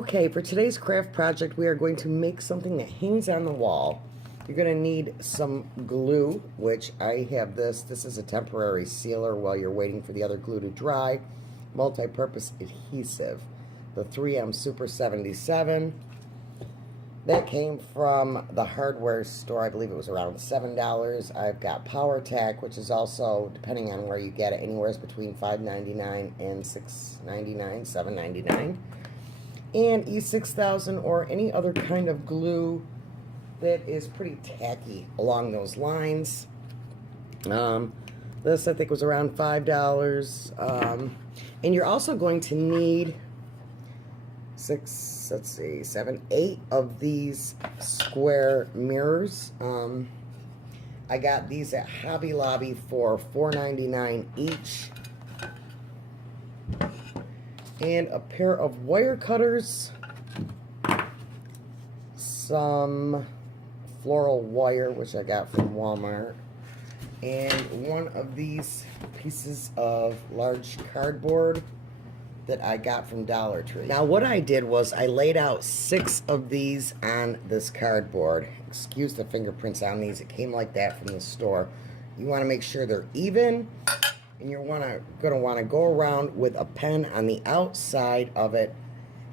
Okay, for today's craft project, we are going to make something that hangs on the wall. You're going to need some glue, which I have this. This is a temporary sealer while you're waiting for the other glue to dry. Multi-purpose adhesive. The 3M Super 77. That came from the hardware store. I believe it was around $7. I've got Power Tack, which is also, depending on where you get it, anywhere between $5.99 and $6.99, $7.99. And E6000 or any other kind of glue that is pretty tacky along those lines. This I think was around $5. And you're also going to need 8 of these square mirrors. I got these at Hobby Lobby for $4.99 each. And a pair of wire cutters, some Floral wire, which I got from Walmart, and one of these pieces of large cardboard that I got from Dollar Tree. Now what I did was I laid out 6 of these on this cardboard. Excuse the fingerprints on these, it came like that from the store. You want to make sure they're even. And you're going to want to go around with a pen on the outside of it,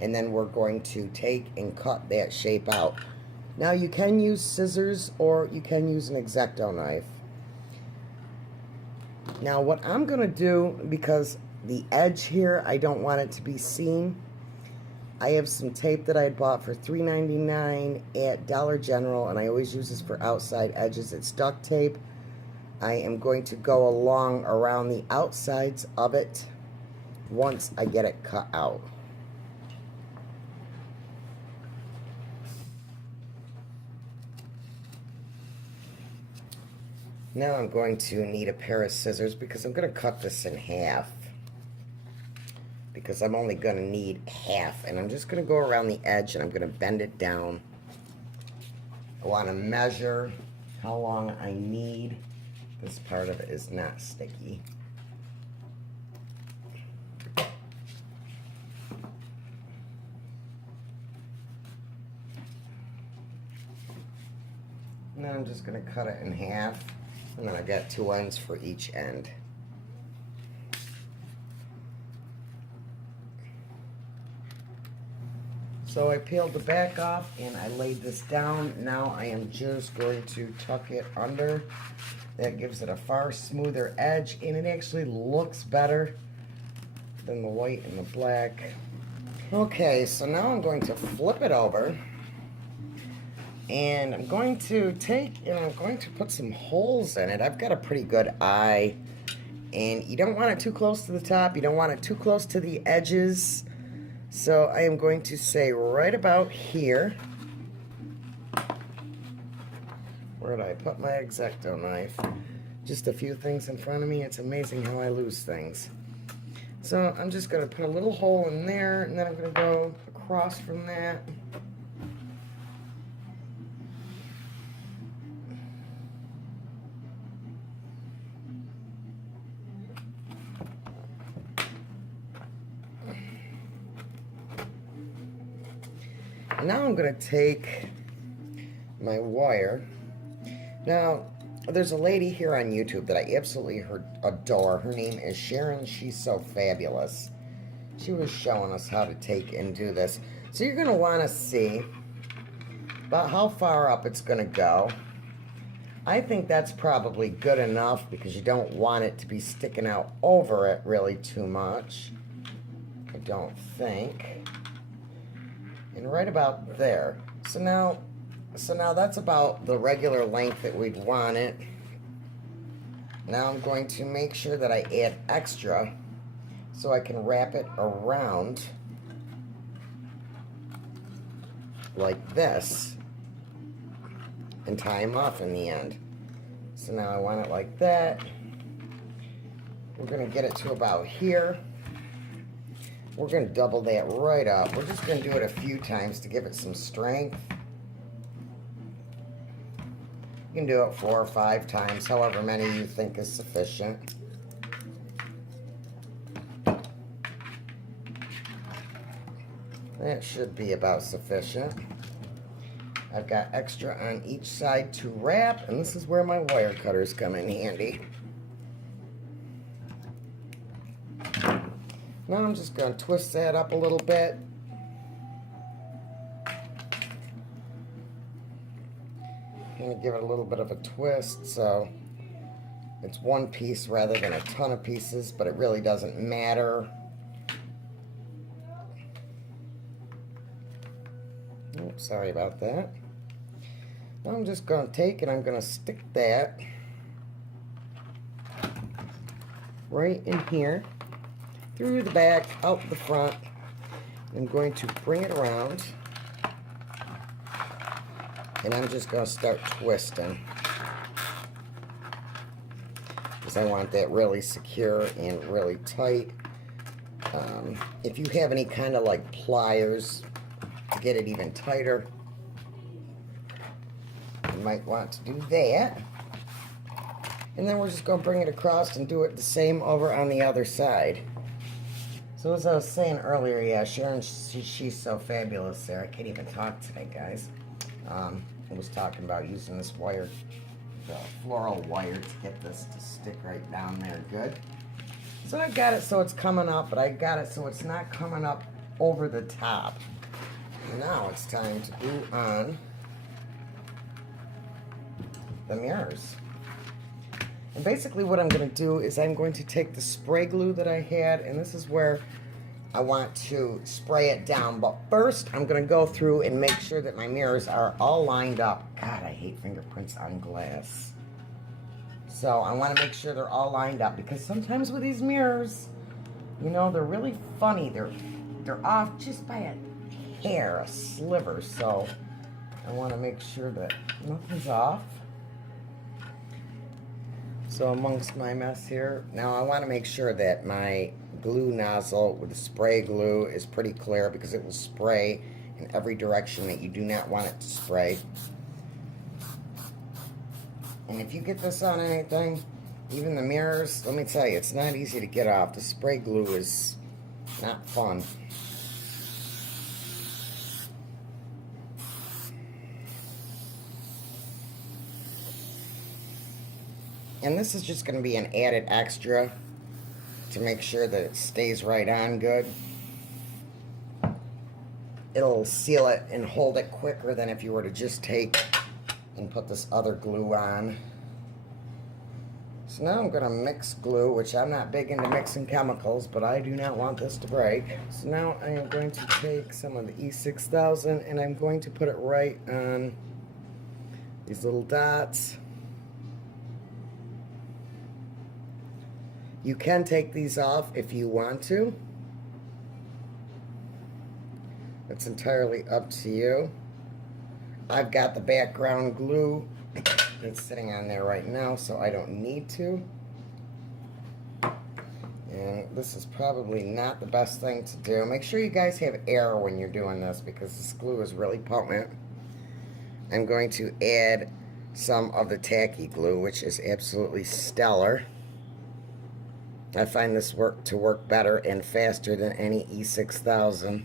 and then we're going to take and cut that shape out. Now you can use scissors or you can use an X-Acto knife. Now what I'm going to do, because the edge here, I don't want it to be seen, I have some tape that I had bought for $3.99 at Dollar General, and I always use this for outside edges. It's duct tape. I am going to go along around the outsides of it once I get it cut out. Now I'm going to need a pair of scissors because I'm going to cut this in half. Because I'm only going to need half, and I'm just going to go around the edge and I'm going to bend it down. I want to measure how long I need. This part of it is not sticky. Now I'm just going to cut it in half, and then I got 2 ends for each end. So I peeled the back off and I laid this down. Now I am just going to tuck it under. That gives it a far smoother edge, and it actually looks better than the white and the black. Okay, so now I'm going to flip it over, and I'm going to take and I'm going to put some holes in it. I've got a pretty good eye, and you don't want it too close to the top, you don't want it too close to the edges. So I am going to say right about here. Where did I put my X-Acto knife? Just a few things in front of me. It's amazing how I lose things. So I'm just going to put a little hole in there, and then I'm going to go across from that. And now I'm going to take my wire. Now, there's a lady here on YouTube that I absolutely adore. Her name is Sharon. She's so fabulous. She was showing us how to take and do this. So you're going to want to see about how far up it's going to go. I think that's probably good enough because you don't want it to be sticking out over it really too much. I don't think. And right about there. So now that's about the regular length that we'd want it. Now I'm going to make sure that I add extra so I can wrap it around like this and tie them off in the end. So now I want it like that. We're going to get it to about here. We're going to double that right up. We're just going to do it a few times to give it some strength. You can do it 4 or 5 times, however many you think is sufficient. That should be about sufficient. I've got extra on each side to wrap, and this is where my wire cutters come in handy. Now I'm just going to twist that up a little bit. I'm going to give it a little bit of a twist so it's one piece rather than a ton of pieces, but it really doesn't matter. Oops, sorry about that. Now I'm just going to take and I'm going to stick that right in here, through the back, out the front. I'm going to bring it around, and I'm just going to start twisting, because I want that really secure and really tight. If you have any kind of like pliers to get it even tighter, you might want to do that. And then we're just going to bring it across and do it the same over on the other side. So as I was saying earlier, yeah, Sharon, she's so fabulous there. I can't even talk today, guys. I was talking about using this wire, the floral wire, to get this to stick right down there good. So I got it so it's coming up, but I got it so it's not coming up over the top. Now it's time to glue on the mirrors. And basically what I'm going to do is I'm going to take the spray glue that I had, and this is where I want to spray it down. But first I'm going to go through and make sure that my mirrors are all lined up. God, I hate fingerprints on glass. So I want to make sure they're all lined up, because sometimes with these mirrors, you know, they're really funny. They're off just by a hair, a sliver. So I want to make sure that nothing's off. So amongst my mess here, now I want to make sure that my glue nozzle with the spray glue is pretty clear, because it will spray in every direction that you do not want it to spray. And if you get this on anything, even the mirrors, let me tell you, it's not easy to get off. The spray glue is not fun. And this is just going to be an added extra to make sure that it stays right on good. It'll seal it and hold it quicker than if you were to just take and put this other glue on. So now I'm going to mix glue, which I'm not big into mixing chemicals, but I do not want this to break. So now I am going to take some of the E6000 and I'm going to put it right on these little dots. You can take these off if you want to. It's entirely up to you. I've got the background glue that's sitting on there right now, so I don't need to. And this is probably not the best thing to do. Make sure you guys have air when you're doing this, because this glue is really potent. I'm going to add some of the tacky glue, which is absolutely stellar. I find this to work better and faster than any E6000.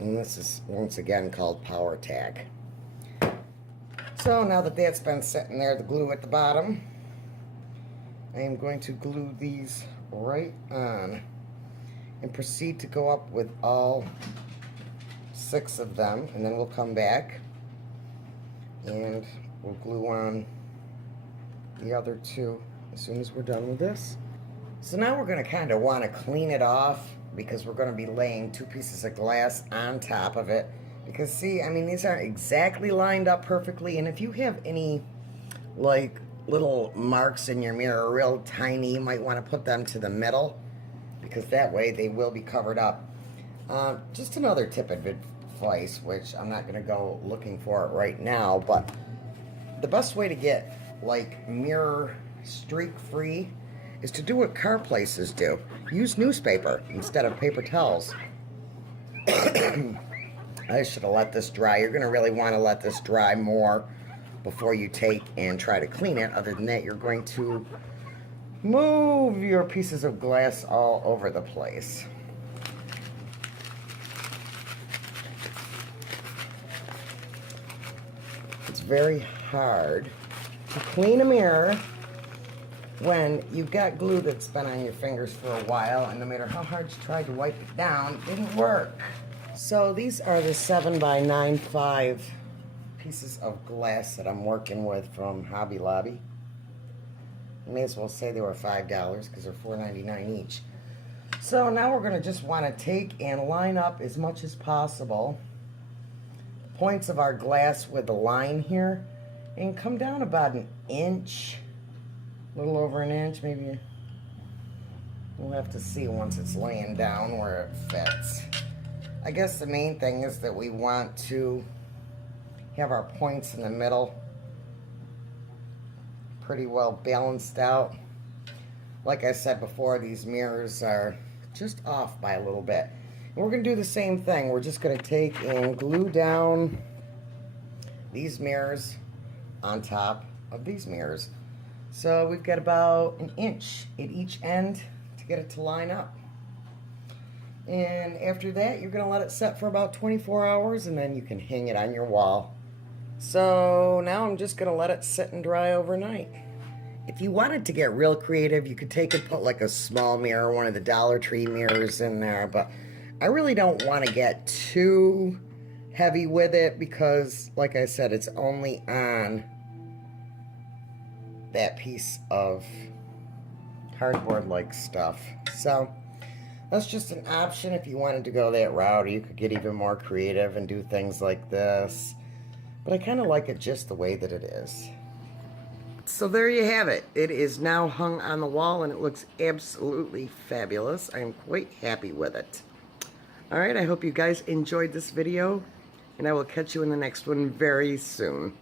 And this is once again called Power Tag. So now that that's been sitting there, the glue at the bottom, I am going to glue these right on and proceed to go up with all 6 of them, and then we'll come back and we'll glue on the other 2 as soon as we're done with this. So now we're going to kind of want to clean it off, because we're going to be laying 2 pieces of glass on top of it. Because see, I mean, these aren't exactly lined up perfectly, and if you have any like little marks in your mirror, real tiny, you might want to put them to the middle, because that way they will be covered up. Just another tip of advice, which I'm not going to go looking for it right now, but the best way to get like mirror streak free is to do what car places do. Use newspaper instead of paper towels. I should have let this dry. You're going to really want to let this dry more before you take and try to clean it. Other than that, you're going to move your pieces of glass all over the place. It's very hard to clean a mirror when you've got glue that's been on your fingers for a while, and no matter how hard you tried to wipe it down, it didn't work. So these are the 7x9.5 pieces of glass that I'm working with from Hobby Lobby. You may as well say they were $5 because they're $4.99 each. So now we're going to just want to take and line up as much as possible the points of our glass with the line here and come down about an inch, a little over an inch maybe. We'll have to see once it's laying down where it fits. I guess the main thing is that we want to have our points in the middle pretty well balanced out. Like I said before, these mirrors are just off by a little bit. And we're going to do the same thing. We're just going to take and glue down these mirrors on top of these mirrors. So we've got about an inch at each end to get it to line up. And after that, you're going to let it set for about 24 hours, and then you can hang it on your wall. So now I'm just going to let it sit and dry overnight. If you wanted to get real creative, you could take and put like a small mirror, one of the Dollar Tree mirrors in there, but I really don't want to get too heavy with it because, like I said, it's only on that piece of cardboard-like stuff. So that's just an option if you wanted to go that route, or you could get even more creative and do things like this. But I kind of like it just the way that it is. So there you have it. It is now hung on the wall and it looks absolutely fabulous. I am quite happy with it. Alright, I hope you guys enjoyed this video, and I will catch you in the next one very soon.